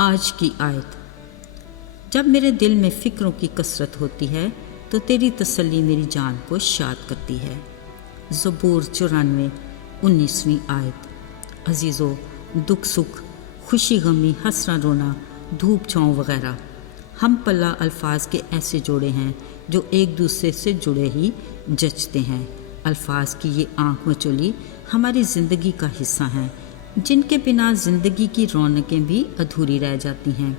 آج کی آیت۔ جب میرے دل میں فکروں کی کثرت ہوتی ہے تو تیری تسلی میری جان کو شاد کرتی ہے۔ زبور 94 19ویں آیت۔ عزیزو، دکھ سکھ، خوشی غمی، ہنسنا رونا، دھوپ چھاؤں وغیرہ، ہم پلہ الفاظ کے ایسے جوڑے ہیں جو ایک دوسرے سے جڑے ہی جچتے ہیں۔ الفاظ کی یہ آنکھ مچولی ہماری زندگی کا حصہ ہیں، جن کے بنا زندگی کی رونقیں بھی ادھوری رہ جاتی ہیں۔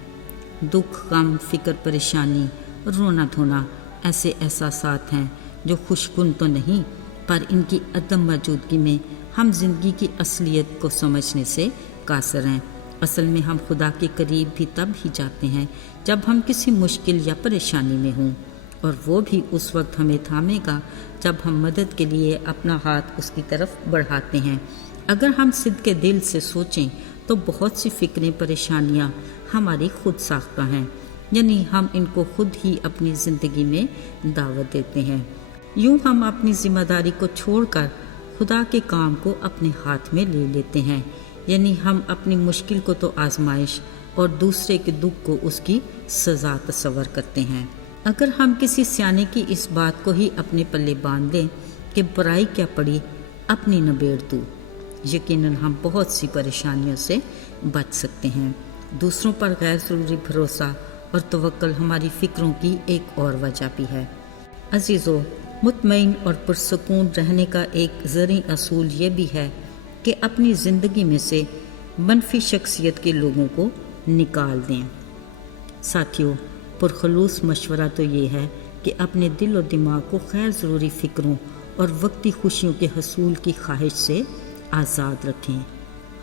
دکھ، غم، فکر، پریشانی، رونا دھونا ایسے احساسات ہیں جو خوشگن تو نہیں، پر ان کی عدم موجودگی میں ہم زندگی کی اصلیت کو سمجھنے سے قاصر ہیں۔ اصل میں ہم خدا کے قریب بھی تب ہی جاتے ہیں جب ہم کسی مشکل یا پریشانی میں ہوں، اور وہ بھی اس وقت ہمیں تھامے گا جب ہم مدد کے لیے اپنا ہاتھ اس کی طرف بڑھاتے ہیں۔ اگر ہم صدق دل سے سوچیں تو بہت سی فکریں، پریشانیاں ہماری خود ساختہ ہیں، یعنی ہم ان کو خود ہی اپنی زندگی میں دعوت دیتے ہیں۔ یوں ہم اپنی ذمہ داری کو چھوڑ کر خدا کے کام کو اپنے ہاتھ میں لے لیتے ہیں، یعنی ہم اپنی مشکل کو تو آزمائش اور دوسرے کے دکھ کو اس کی سزا تصور کرتے ہیں۔ اگر ہم کسی سیانے کی اس بات کو ہی اپنے پلے باندھ لیں کہ برائی کیا پڑی، اپنی نبیڑ تو، یقیناً ہم بہت سی پریشانیوں سے بچ سکتے ہیں۔ دوسروں پر غیر ضروری بھروسہ اور توکل ہماری فکروں کی ایک اور وجہ بھی ہے۔ عزیزو، مطمئن اور پرسکون رہنے کا ایک زرعی اصول یہ بھی ہے کہ اپنی زندگی میں سے منفی شخصیت کے لوگوں کو نکال دیں۔ ساتھیو، پرخلوص مشورہ تو یہ ہے کہ اپنے دل و دماغ کو غیر ضروری فکروں اور وقتی خوشیوں کے حصول کی خواہش سے آزاد رکھیں۔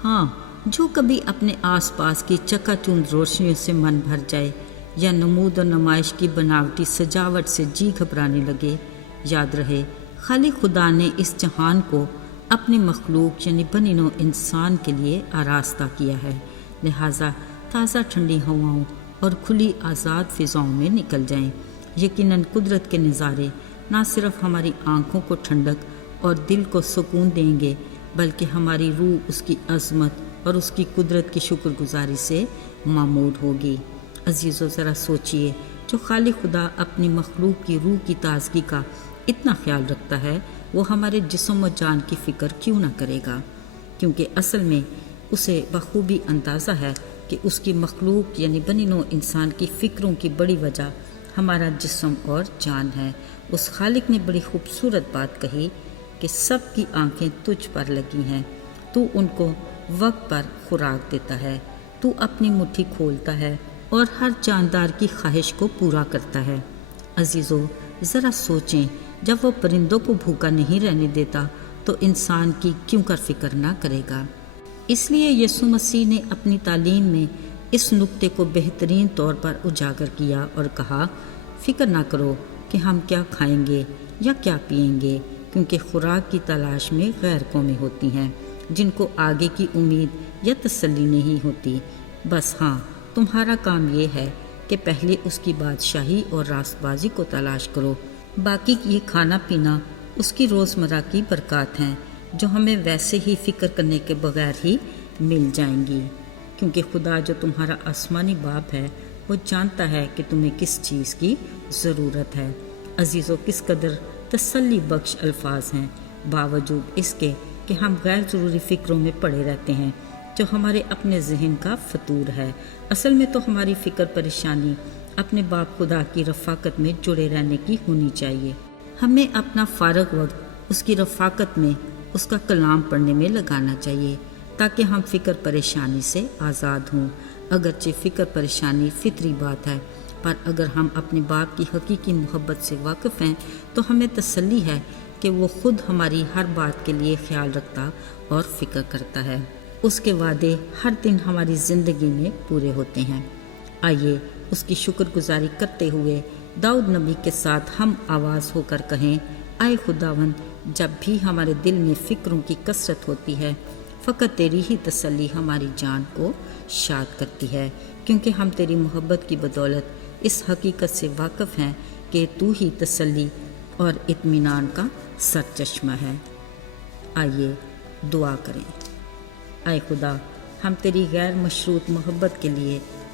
ہاں، جو کبھی اپنے آس پاس کی چکا چوند روشنیوں سے من بھر جائے یا نمود و نمائش کی بناوٹی سجاوٹ سے جی گھبرانے لگے، یاد رہے خالق خدا نے اس جہان کو اپنی مخلوق یعنی بنی نوع انسان کے لیے آراستہ کیا ہے، لہٰذا تازہ ٹھنڈی ہواؤں اور کھلی آزاد فضاؤں میں نکل جائیں۔ یقیناً قدرت کے نظارے نہ صرف ہماری آنکھوں کو ٹھنڈک اور دل کو سکون دیں گے، بلکہ ہماری روح اس کی عظمت اور اس کی قدرت کی شکر گزاری سے معمور ہوگی۔ عزیزو، ذرا سوچئے، جو خالق خدا اپنی مخلوق کی روح کی تازگی کا اتنا خیال رکھتا ہے، وہ ہمارے جسم و جان کی فکر کیوں نہ کرے گا؟ کیونکہ اصل میں اسے بخوبی اندازہ ہے کہ اس کی مخلوق یعنی بنی نوع انسان کی فکروں کی بڑی وجہ ہمارا جسم اور جان ہے۔ اس خالق نے بڑی خوبصورت بات کہی کہ سب کی آنکھیں تجھ پر لگی ہیں، تو ان کو وقت پر خوراک دیتا ہے، تو اپنی مٹھی کھولتا ہے اور ہر جاندار کی خواہش کو پورا کرتا ہے۔ عزیزو، ذرا سوچیں، جب وہ پرندوں کو بھوکا نہیں رہنے دیتا تو انسان کی کیوں کر فکر نہ کرے گا؟ اس لیے یسوع مسیح نے اپنی تعلیم میں اس نکتے کو بہترین طور پر اجاگر کیا اور کہا، فکر نہ کرو کہ ہم کیا کھائیں گے یا کیا پئیں گے، کیونکہ خوراک کی تلاش میں غیر قومیں ہوتی ہیں جن کو آگے کی امید یا تسلی نہیں ہوتی۔ بس ہاں، تمہارا کام یہ ہے کہ پہلے اس کی بادشاہی اور راست بازی کو تلاش کرو، باقی یہ کھانا پینا اس کی روزمرہ کی برکات ہیں جو ہمیں ویسے ہی فکر کرنے کے بغیر ہی مل جائیں گی، کیونکہ خدا جو تمہارا آسمانی باپ ہے وہ جانتا ہے کہ تمہیں کس چیز کی ضرورت ہے۔ عزیزو، کس قدر تسلی بخش الفاظ ہیں، باوجود اس کے کہ ہم غیر ضروری فکروں میں پڑے رہتے ہیں جو ہمارے اپنے ذہن کا فطور ہے۔ اصل میں تو ہماری فکر پریشانی اپنے باپ خدا کی رفاقت میں جڑے رہنے کی ہونی چاہیے۔ ہمیں اپنا فارغ وقت اس کی رفاقت میں اس کا کلام پڑھنے میں لگانا چاہیے تاکہ ہم فکر پریشانی سے آزاد ہوں۔ اگرچہ فکر پریشانی فطری بات ہے، پر اگر ہم اپنے باپ کی حقیقی محبت سے واقف ہیں تو ہمیں تسلی ہے کہ وہ خود ہماری ہر بات کے لیے خیال رکھتا اور فکر کرتا ہے۔ اس کے وعدے ہر دن ہماری زندگی میں پورے ہوتے ہیں۔ آئیے اس کی شکر گزاری کرتے ہوئے داؤد نبی کے ساتھ ہم آواز ہو کر کہیں، اے خداوند، جب بھی ہمارے دل میں فکروں کی کثرت ہوتی ہے، فقط تیری ہی تسلی ہماری جان کو شاد کرتی ہے، کیونکہ ہم تیری محبت کی بدولت اس حقیقت سے واقف ہیں کہ تو ہی تسلی اور اطمینان کا سرچشمہ ہے۔ آئیے دعا کریں۔ اے خدا، ہم تیری غیر مشروط محبت کے لیے